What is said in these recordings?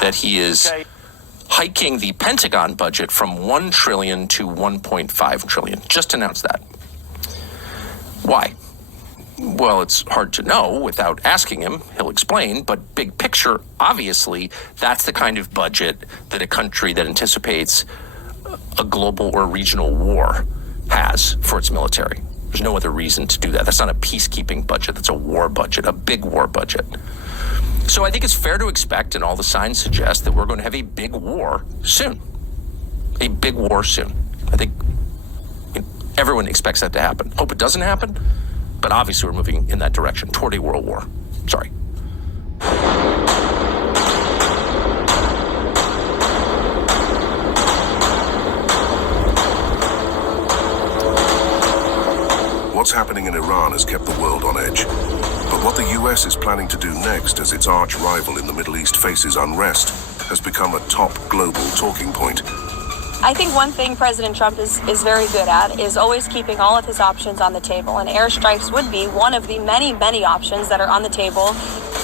that he is hiking the Pentagon budget from $1 trillion to $1.5 trillion. Just announced that. Why? Well, it's hard to know without asking him. He'll explain, but big picture, obviously, that's the kind of budget that a country that anticipates a global or regional war has for its military. There's no other reason to do that. That's not a peacekeeping budget. That's a war budget, a big war budget. So I think it's fair to expect, and all the signs suggest, that we're going to have a big war soon. A big war soon. I think everyone expects that to happen. Hope it doesn't happen, but obviously we're moving in that direction, toward a world war. Sorry. What's happening in Iran has kept the world on edge. But what the US is planning to do next as its arch rival in the Middle East faces unrest has become a top global talking point. I think one thing President Trump is very good at is always keeping all of his options on the table, and airstrikes would be one of the many, many options that are on the table.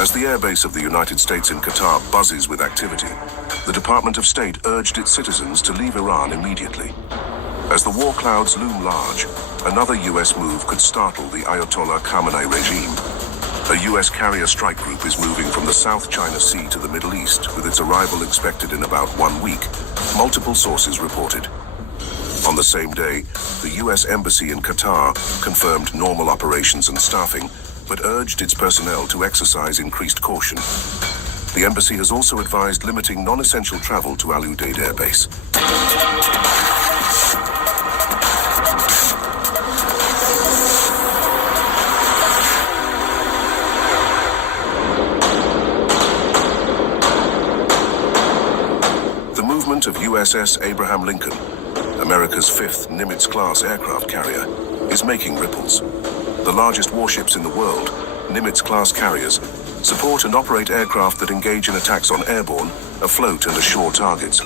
As the airbase of the United States in Qatar buzzes with activity, the Department of State urged its citizens to leave Iran immediately. As the war clouds loom large, another US move could startle the Ayatollah Khamenei regime. A US carrier strike group is moving from the South China Sea to the Middle East, with its arrival expected in about 1 week, multiple sources reported. On the same day, the US Embassy in Qatar confirmed normal operations and staffing, but urged its personnel to exercise increased caution. The embassy has also advised limiting non-essential travel to Al Udeid Air Base. Of USS Abraham Lincoln, America's 5th Nimitz-class aircraft carrier, is making ripples. The largest warships in the world, Nimitz-class carriers, support and operate aircraft that engage in attacks on airborne, afloat and ashore targets.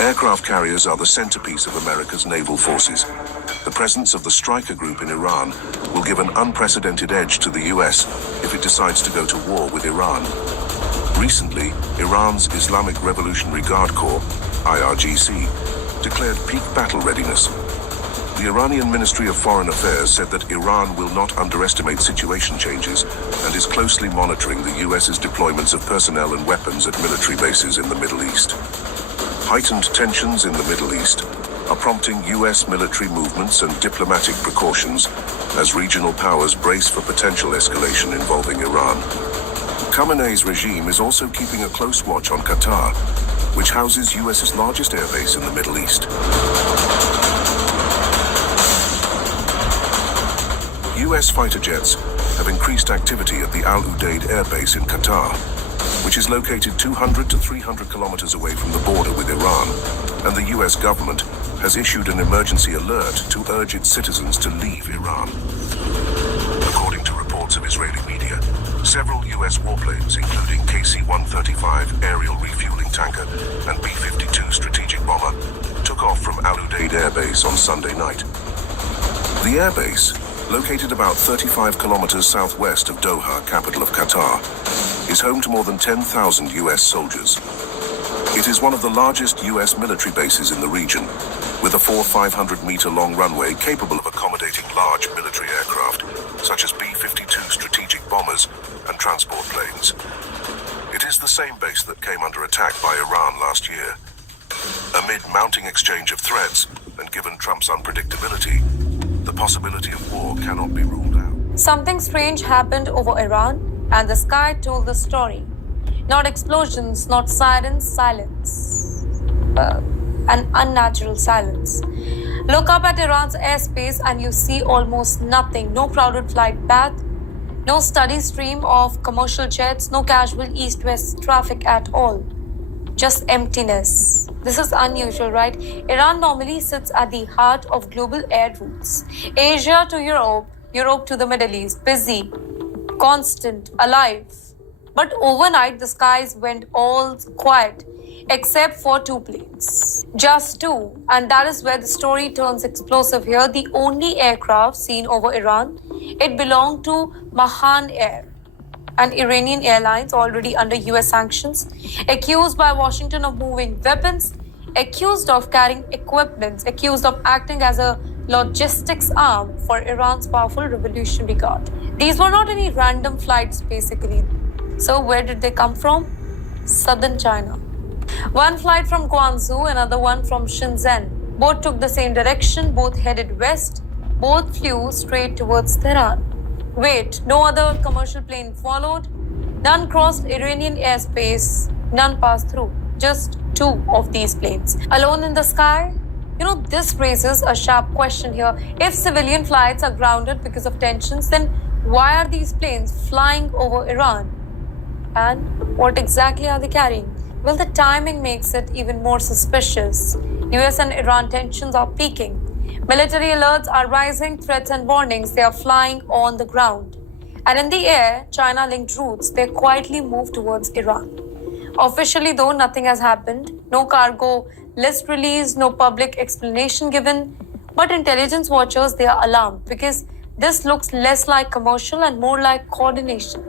Aircraft carriers are the centerpiece of America's naval forces. The presence of the Stryker Group in Iran will give an unprecedented edge to the US if it decides to go to war with Iran. Recently, Iran's Islamic Revolutionary Guard Corps, IRGC, declared peak battle readiness. The Iranian Ministry of Foreign Affairs said that Iran will not underestimate situation changes and is closely monitoring the US's deployments of personnel and weapons at military bases in the Middle East. Heightened tensions in the Middle East are prompting US military movements and diplomatic precautions as regional powers brace for potential escalation involving Iran. Khamenei's regime is also keeping a close watch on Qatar, which houses US's largest airbase in the Middle East. US fighter jets have increased activity at the Al Udeid Air Base in Qatar, which is located 200 to 300 kilometers away from the border with Iran, and the US government has issued an emergency alert to urge its citizens to leave Iran. According to reports of Israeli media, several US warplanes, including KC-135 aerial refueling tanker and B-52 strategic bomber, took off from Al Udeid Air Base on Sunday night. The airbase, located about 35 kilometers southwest of Doha, capital of Qatar, is home to more than 10,000 US soldiers. It is one of the largest US military bases in the region, with a 500-meter-long runway capable of accommodating large military aircraft, such as B-52 strategic bombers and transport planes. It is the same base that came under attack by Iran last year. Amid mounting exchange of threats, and given Trump's unpredictability, the possibility of war cannot be ruled out. Something strange happened over Iran, and the sky told the story. Not explosions, not sirens, silence. An unnatural silence. Look up at Iran's airspace and you see almost nothing. No crowded flight path, no steady stream of commercial jets, no casual east-west traffic at all. Just emptiness. This is unusual, right? Iran normally sits at the heart of global air routes. Asia to Europe, Europe to the Middle East. Busy, constant, alive. But overnight, the skies went all quiet, except for 2 planes. Just 2. And that is where the story turns explosive here. The only aircraft seen over Iran, it belonged to Mahan Air, and Iranian airlines already under US sanctions, accused by Washington of moving weapons, accused of carrying equipment, accused of acting as a logistics arm for Iran's powerful Revolutionary Guard. These were not any random flights, basically. So, where did they come from? Southern China. One flight from Guangzhou, another one from Shenzhen. Both took the same direction, both headed west, both flew straight towards Tehran. Wait, no other commercial plane followed? None crossed Iranian airspace, none passed through. Just two of these planes. Alone in the sky? This raises a sharp question here. If civilian flights are grounded because of tensions, then why are these planes flying over Iran? And what exactly are they carrying? Well, the timing makes it even more suspicious. US and Iran tensions are peaking. Military alerts are rising, threats and warnings, they are flying on the ground. And in the air, China-linked routes, they quietly move towards Iran. Officially, though, nothing has happened. No cargo list released, no public explanation given. But intelligence watchers, they are alarmed because this looks less like commercial and more like coordination.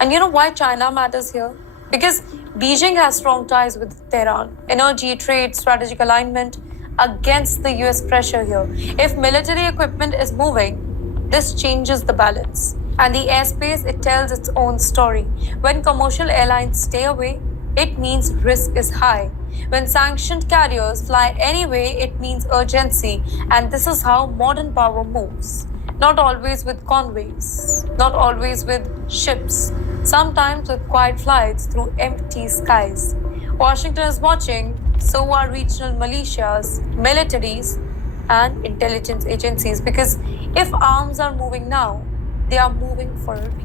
And you know why China matters here? Because Beijing has strong ties with Tehran. Energy, trade, strategic alignment against the US pressure here. If military equipment is moving, this changes the balance. And the airspace, it tells its own story. When commercial airlines stay away, it means risk is high. When sanctioned carriers fly anyway, it means urgency. And this is how modern power moves. Not always with convoys, not always with ships, sometimes with quiet flights through empty skies. Washington is watching, so are regional militias, militaries, and intelligence agencies, because if arms are moving now, they are moving for a reason.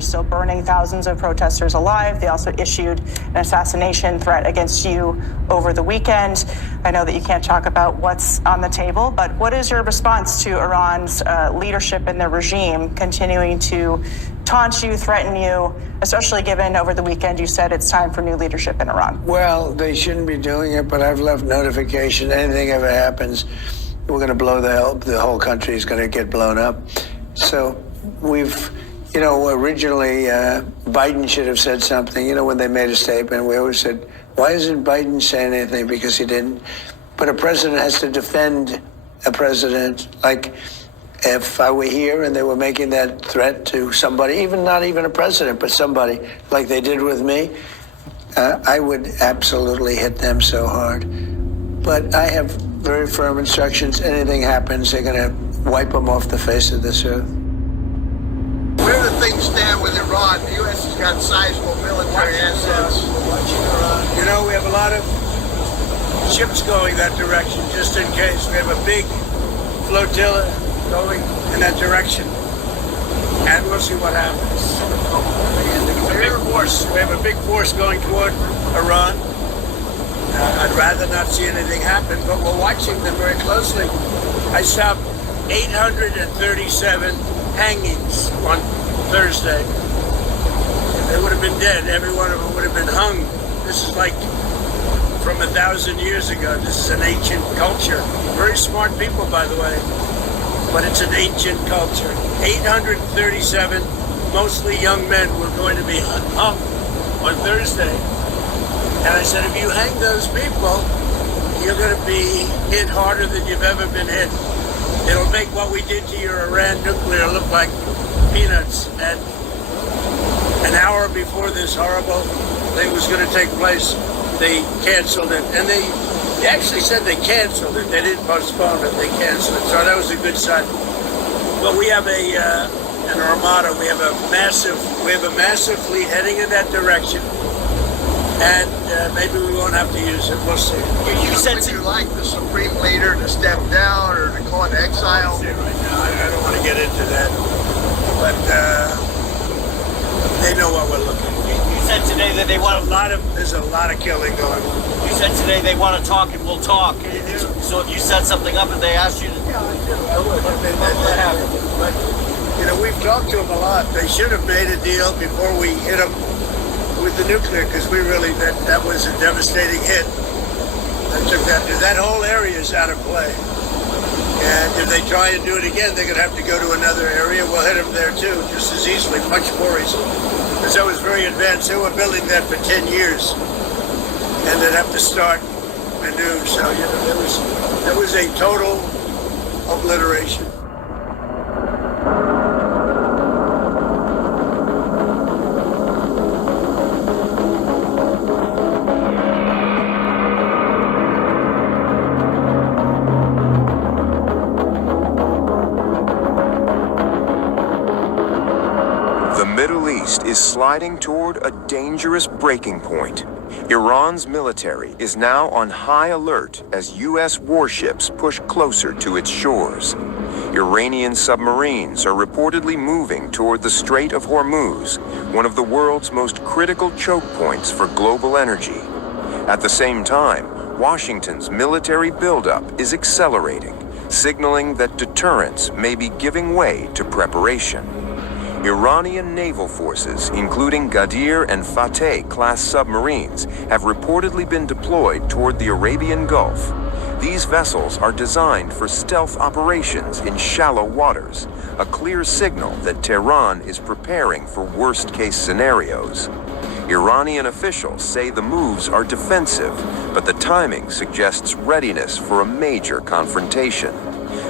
Still burning thousands of protesters alive. They also issued an assassination threat against you over the weekend. I know that you can't talk about what's on the table, but what is your response to Iran's leadership and their regime continuing to taunt you, threaten you, especially given over the weekend you said it's time for new leadership in Iran? Well, they shouldn't be doing it, but I've left notification. Anything ever happens, we're going to blow the whole country is going to get blown up. So we've... originally Biden should have said something, when they made a statement. We always said, why isn't Biden saying anything? Because he didn't. But a president has to defend a president. Like if I were here and they were making that threat to somebody, not even a president, but somebody like they did with me, I would absolutely hit them so hard. But I have very firm instructions. Anything happens, they're going to wipe them off the face of this earth. Where do things stand with Iran? The U.S. has got sizable military assets. We have a lot of ships going that direction, just in case. We have a big flotilla going in that direction. And we'll see what happens. A big force. We have a big force going toward Iran. I'd rather not see anything happen, but we're watching them very closely. I stopped 837 hangings on Thursday. They would have been dead. Every one of them would have been hung. This is like from 1,000 years ago. This is an ancient culture. Very smart people, by the way, but it's an ancient culture. 837, mostly young men, were going to be hung on Thursday. And I said, if you hang those people, you're going to be hit harder than you've ever been hit. It'll make what we did to your Iran nuclear look like peanuts. And an hour before this horrible thing was going to take place, they canceled it. And they actually said they canceled it. They didn't postpone it. They canceled it. So that was a good sign. But we have an armada. We have a massive fleet heading in that direction. And maybe we won't have to use it. We'll see. You said would you like the supreme leader to step down or to go into exile? Right now, I don't want to get into that, but they know what we're looking for. You said today that they want There's a lot of killing going on. You said today they want to talk and we'll talk. So if you set something up and they asked you to... Yeah, I would. That happened. But, we've talked to them a lot. They should have made a deal before we hit them with the nuclear, because we really, that was a devastating hit. That whole area is out of play. And if they try and do it again, they're going to have to go to another area. We'll hit them there too, just as easily, much more easily. Because that was very advanced. They were building that for 10 years. And they'd have to start anew. So, there was a total obliteration. Is sliding toward a dangerous breaking point. Iran's military is now on high alert as U.S. warships push closer to its shores. Iranian submarines are reportedly moving toward the Strait of Hormuz, one of the world's most critical choke points for global energy. At the same time, Washington's military buildup is accelerating, signaling that deterrence may be giving way to preparation. Iranian naval forces, including Ghadir and Fateh-class submarines, have reportedly been deployed toward the Arabian Gulf. These vessels are designed for stealth operations in shallow waters, a clear signal that Tehran is preparing for worst-case scenarios. Iranian officials say the moves are defensive, but the timing suggests readiness for a major confrontation.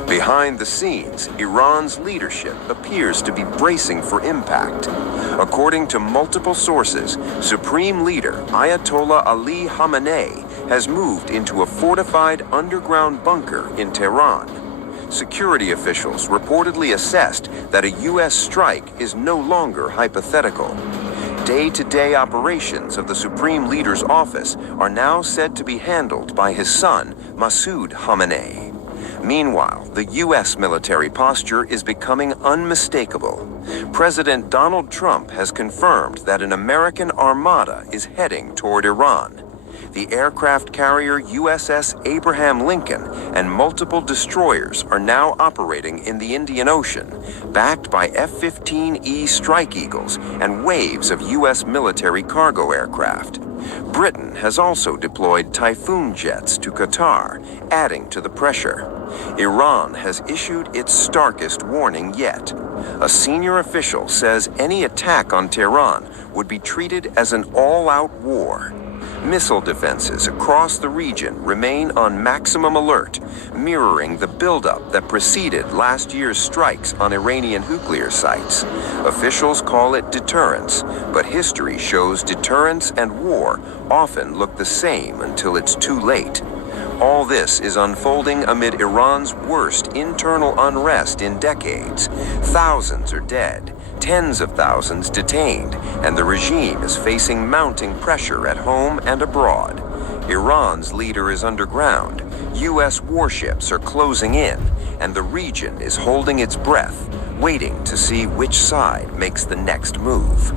Behind the scenes, Iran's leadership appears to be bracing for impact. According to multiple sources, Supreme Leader Ayatollah Ali Khamenei has moved into a fortified underground bunker in Tehran. Security officials reportedly assessed that a U.S. strike is no longer hypothetical. Day-to-day operations of the Supreme Leader's office are now said to be handled by his son, Masoud Khamenei. Meanwhile, the U.S. military posture is becoming unmistakable. President Donald Trump has confirmed that an American armada is heading toward Iran. The aircraft carrier USS Abraham Lincoln and multiple destroyers are now operating in the Indian Ocean, backed by F-15E Strike Eagles and waves of U.S. military cargo aircraft. Britain has also deployed Typhoon jets to Qatar, adding to the pressure. Iran has issued its starkest warning yet. A senior official says any attack on Tehran would be treated as an all-out war. Missile defenses across the region remain on maximum alert, mirroring the buildup that preceded last year's strikes on Iranian nuclear sites. Officials call it deterrence, but history shows deterrence and war often look the same until it's too late. All this is unfolding amid Iran's worst internal unrest in decades. Thousands are dead, tens of thousands detained, and the regime is facing mounting pressure at home and abroad. Iran's leader is underground, U.S. warships are closing in, and the region is holding its breath, waiting to see which side makes the next move.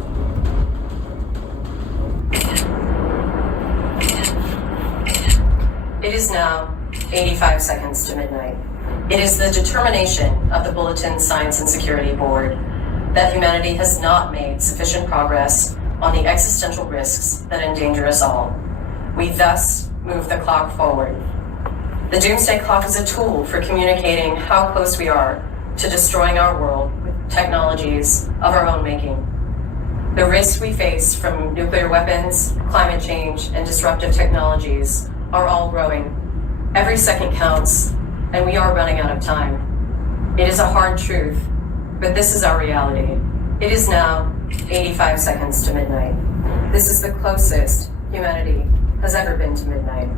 It is now 85 seconds to midnight. It is the determination of the Bulletin Science and Security Board that humanity has not made sufficient progress on the existential risks that endanger us all. We thus move the clock forward. The Doomsday Clock is a tool for communicating how close we are to destroying our world with technologies of our own making. The risks we face from nuclear weapons, climate change, and disruptive technologies are all growing. Every second counts, and we are running out of time. It is a hard truth, but this is our reality. It is now 85 seconds to midnight. This is the closest humanity has ever been to midnight.